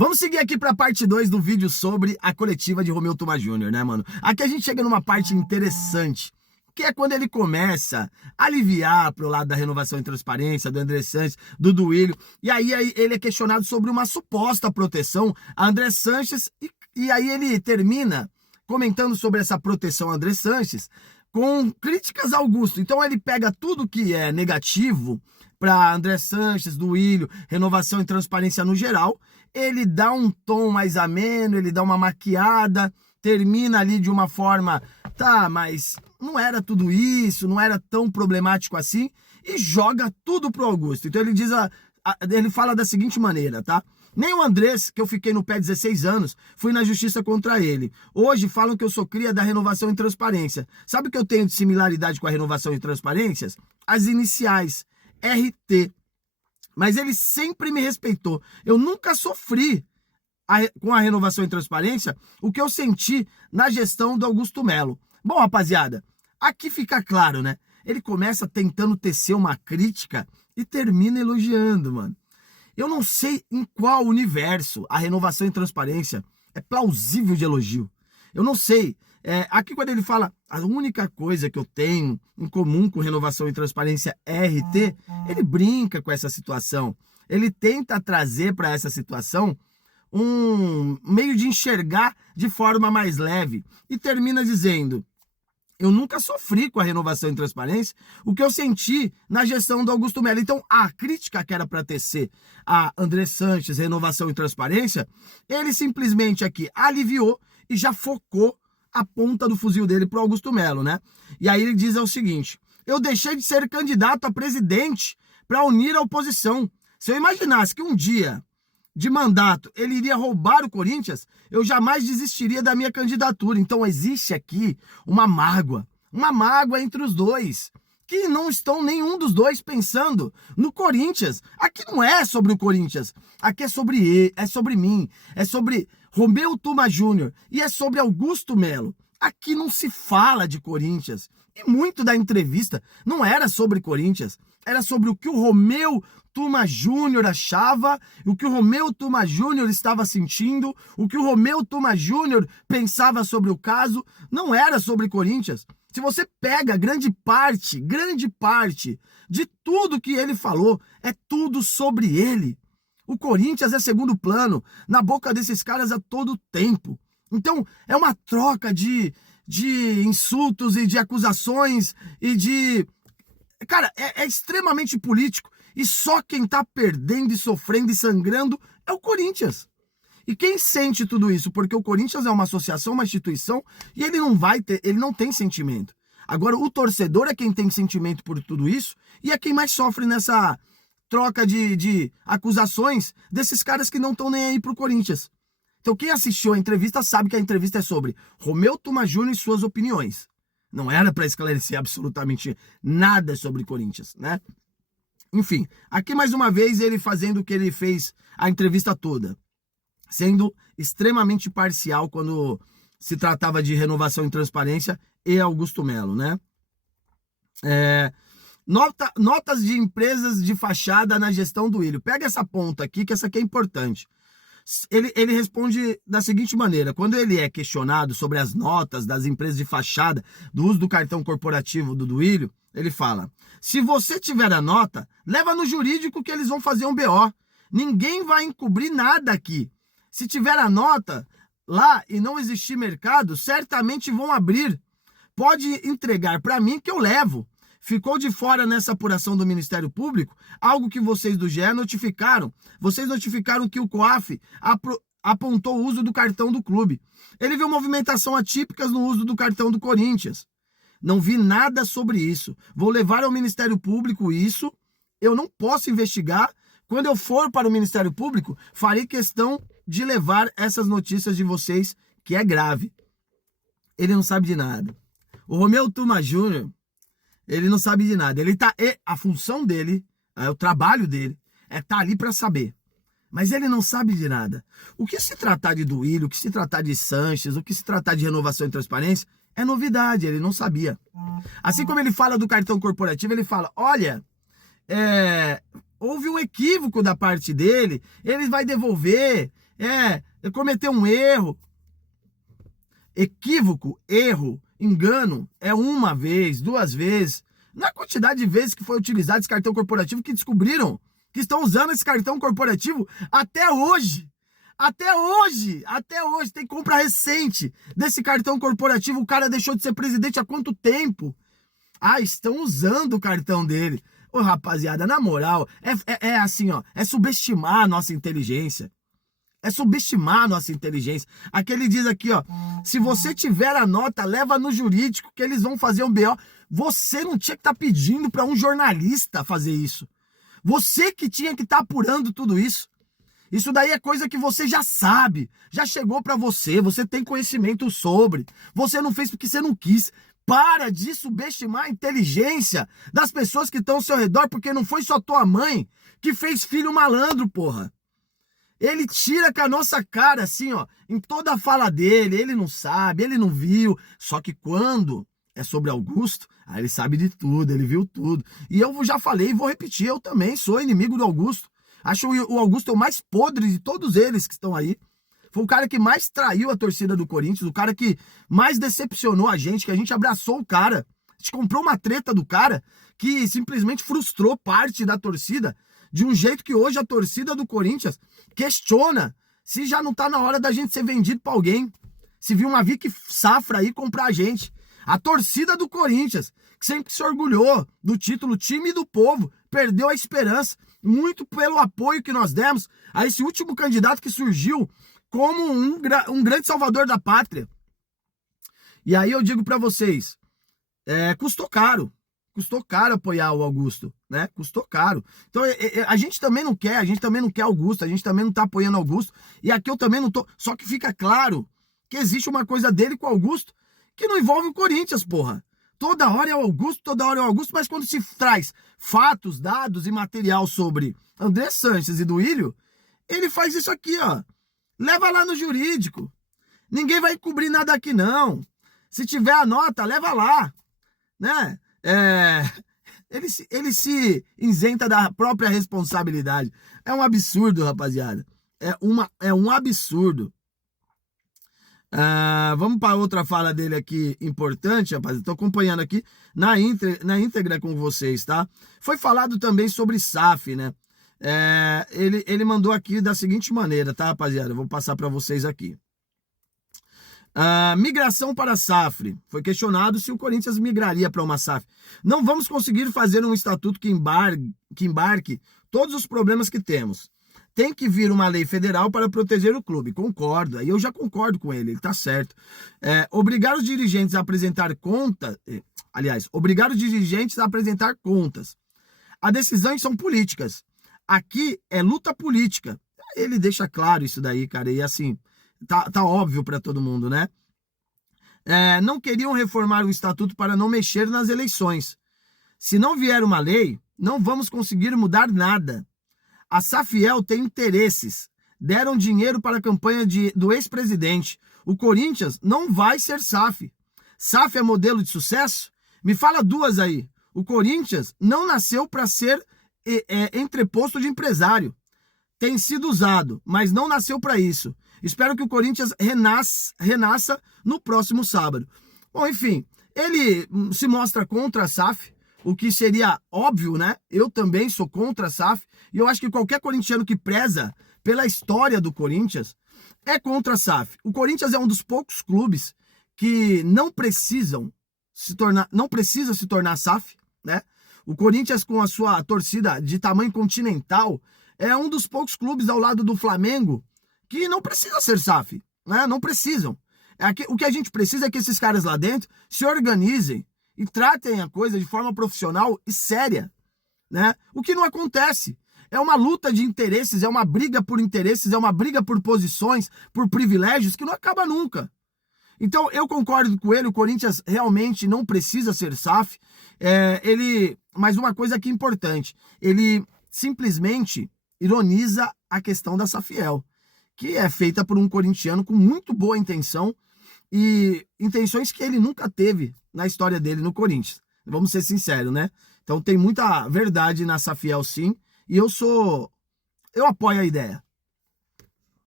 Vamos seguir aqui para a parte 2 do vídeo sobre a coletiva de Romeu Tuma Júnior, né, mano? Aqui a gente chega numa parte interessante, que é quando ele começa a aliviar pro lado da renovação e transparência, do André Sanches, do Duílio, e aí ele é questionado sobre uma suposta proteção a André Sanches, e aí ele termina comentando sobre essa proteção a André Sanches com críticas a Augusto. Então ele pega tudo que é negativo para André Sanches, Duílio, renovação e transparência no geral, ele dá um tom mais ameno, ele dá uma maquiada, termina ali de uma forma, tá, mas não era tudo isso, não era tão problemático assim, e joga tudo pro Augusto. Então ele diz, ele fala da seguinte maneira, tá? Nem o Andrés, que eu fiquei no pé 16 anos, fui na justiça contra ele. Hoje falam que eu sou cria da renovação e transparência. Sabe o que eu tenho de similaridade com a renovação e transparências? As iniciais, RT. Mas ele sempre me respeitou. Eu nunca sofri com a renovação e transparência o que eu senti na gestão do Augusto Melo. Bom, rapaziada, aqui fica claro, né? Ele começa tentando tecer uma crítica e termina elogiando, mano. Eu não sei em qual universo a renovação e transparência é plausível de elogio. Eu não sei. Aqui quando ele fala a única coisa que eu tenho em comum com renovação e transparência é RT, ele brinca com essa situação. Ele tenta trazer para essa situação um meio de enxergar de forma mais leve e termina dizendo: eu nunca sofri com a renovação e transparência o que eu senti na gestão do Augusto Melo. Então, a crítica que era para tecer a André Sanches, renovação e transparência, ele simplesmente aqui aliviou e já focou a ponta do fuzil dele pro Augusto Melo, né? E aí ele diz o seguinte: eu deixei de ser candidato a presidente para unir a oposição. Se eu imaginasse que um dia de mandato ele iria roubar o Corinthians, eu jamais desistiria da minha candidatura. Então existe aqui uma mágoa entre os dois, que não estão nenhum dos dois pensando no Corinthians. Aqui não é sobre o Corinthians, aqui é sobre ele, é sobre mim, é sobre Romeu Tuma Júnior e é sobre Augusto Melo. Aqui não se fala de Corinthians. E muito da entrevista não era sobre Corinthians, era sobre o que o Romeu Tuma Júnior achava, o que o Romeu Tuma Júnior estava sentindo, o que o Romeu Tuma Júnior pensava sobre o caso. Não era sobre Corinthians. Se você pega grande parte de tudo que ele falou, é tudo sobre ele. O Corinthians é segundo plano na boca desses caras a todo tempo. Então, é uma troca de insultos e de acusações e de... Cara, é extremamente político. E só quem tá perdendo e sofrendo e sangrando é o Corinthians. E quem sente tudo isso? Porque o Corinthians é uma associação, uma instituição, e ele não tem sentimento. Agora, o torcedor é quem tem sentimento por tudo isso e é quem mais sofre nessa troca de acusações desses caras que não estão nem aí pro Corinthians. Então quem assistiu a entrevista sabe que a entrevista é sobre Romeu Tuma Júnior e suas opiniões. Não era para esclarecer absolutamente nada sobre Corinthians, né? Enfim, aqui mais uma vez ele fazendo o que ele fez a entrevista toda, sendo extremamente parcial quando se tratava de renovação e transparência e Augusto Melo, né? Notas de empresas de fachada na gestão do Duílio. Pega essa ponta aqui, que essa aqui é importante. Ele responde da seguinte maneira: quando ele é questionado sobre as notas das empresas de fachada, do uso do cartão corporativo do Duílio, ele fala: se você tiver a nota, leva no jurídico que eles vão fazer um BO. Ninguém vai encobrir nada aqui. Se tiver a nota lá e não existir mercado, certamente vão abrir. Pode entregar para mim que eu levo. Ficou de fora nessa apuração do Ministério Público algo que vocês do GE notificaram. Vocês notificaram que o COAF apontou o uso do cartão do clube. Ele viu movimentação atípicas no uso do cartão do Corinthians. Não vi nada sobre isso. Vou levar ao Ministério Público isso. Eu não posso investigar. Quando eu for para o Ministério Público, farei questão de levar essas notícias de vocês, que é grave. Ele não sabe de nada. O Romeu Tuma Júnior, ele não sabe de nada. A função dele, o trabalho dele, é estar ali para saber. Mas ele não sabe de nada. O que se tratar de Duílio, o que se tratar de Sanches, o que se tratar de renovação e transparência, é novidade, ele não sabia. Assim como ele fala do cartão corporativo, ele fala: olha, houve um equívoco da parte dele, ele vai devolver, cometeu um erro. Equívoco, erro, engano, é uma vez, duas vezes. Na quantidade de vezes que foi utilizado esse cartão corporativo, que descobriram que estão usando esse cartão corporativo até hoje. Até hoje tem compra recente desse cartão corporativo. O cara deixou de ser presidente há quanto tempo? Ah, estão usando o cartão dele. Ô, rapaziada, na moral, é assim, ó, é subestimar a nossa inteligência. É subestimar a nossa inteligência. Aqui ele diz aqui, ó, se você tiver a nota, leva no jurídico que eles vão fazer um BO. Você não tinha que estar pedindo para um jornalista fazer isso. Você que tinha que estar apurando tudo isso. Isso daí é coisa que você já sabe, já chegou para você, você tem conhecimento sobre. Você não fez porque você não quis. Para de subestimar a inteligência das pessoas que estão ao seu redor, porque não foi só tua mãe que fez filho malandro, porra. Ele tira com a nossa cara, assim, ó, em toda a fala dele, ele não sabe, ele não viu. Só que quando é sobre Augusto, aí ele sabe de tudo, ele viu tudo. E eu já falei e vou repetir, eu também sou inimigo do Augusto. Acho o Augusto o mais podre de todos eles que estão aí. Foi o cara que mais traiu a torcida do Corinthians, o cara que mais decepcionou a gente, que a gente abraçou o cara. A gente comprou uma treta do cara que simplesmente frustrou parte da torcida de um jeito que hoje a torcida do Corinthians questiona se já não tá na hora da gente ser vendido pra alguém. Se vir uma Vic Safra aí comprar a gente. A torcida do Corinthians, que sempre se orgulhou do título time do povo, perdeu a esperança, muito pelo apoio que nós demos a esse último candidato que surgiu como um grande salvador da pátria. E aí eu digo pra vocês, custou caro apoiar o Augusto, né? Custou caro. Então a gente também não quer Augusto, a gente também não tá apoiando Augusto, e aqui eu também não tô, só que fica claro que existe uma coisa dele com o Augusto que não envolve o Corinthians, porra. Toda hora é o Augusto, mas quando se traz fatos, dados e material sobre André Sanches e Duílio, ele faz isso aqui, ó. Leva lá no jurídico. Ninguém vai cobrir nada aqui, não. Se tiver a nota, leva lá, né? Ele se isenta da própria responsabilidade. É um absurdo, rapaziada. É um absurdo. Vamos para outra fala dele aqui, importante, rapaziada. Estou acompanhando aqui na íntegra com vocês, tá? Foi falado também sobre SAF, né? Ele mandou aqui da seguinte maneira, tá, rapaziada? Eu vou passar para vocês aqui. Migração para SAF. Foi questionado se o Corinthians migraria para uma SAF. Não vamos conseguir fazer um estatuto que embarque todos os problemas que temos. Tem que vir uma lei federal para proteger o clube. Concordo. Aí eu já concordo com ele tá certo. Obrigar os dirigentes a apresentar contas. Obrigar os dirigentes a apresentar contas. As decisões são políticas. Aqui é luta política. Ele deixa claro isso daí, cara. E assim, tá óbvio para todo mundo, né? Não queriam reformar o estatuto para não mexer nas eleições. Se não vier uma lei, não vamos conseguir mudar nada. A Safiel tem interesses. Deram dinheiro para a campanha do ex-presidente. O Corinthians não vai ser SAF. SAF é modelo de sucesso? Me fala duas aí. O Corinthians não nasceu para ser entreposto de empresário. Tem sido usado, mas não nasceu para isso. Espero que o Corinthians renasça no próximo sábado. Bom, enfim, ele se mostra contra a SAF, o que seria óbvio, né? Eu também sou contra a SAF, e eu acho que qualquer corintiano que preza pela história do Corinthians é contra a SAF. O Corinthians é um dos poucos clubes que não precisa se tornar SAF, né? O Corinthians, com a sua torcida de tamanho continental, é um dos poucos clubes ao lado do Flamengo que não precisa ser SAF, né? Não precisam. O que a gente precisa é que esses caras lá dentro se organizem e tratem a coisa de forma profissional e séria, né? O que não acontece. É uma luta de interesses, é uma briga por interesses, é uma briga por posições, por privilégios que não acaba nunca. Então, eu concordo com ele, o Corinthians realmente não precisa ser SAF. Mas uma coisa aqui importante, ele simplesmente ironiza a questão da Safiel, que é feita por um corintiano com muito boa intenção e intenções que ele nunca teve na história dele no Corinthians. Vamos ser sinceros, né? Então tem muita verdade na Safiel, sim, e eu apoio a ideia.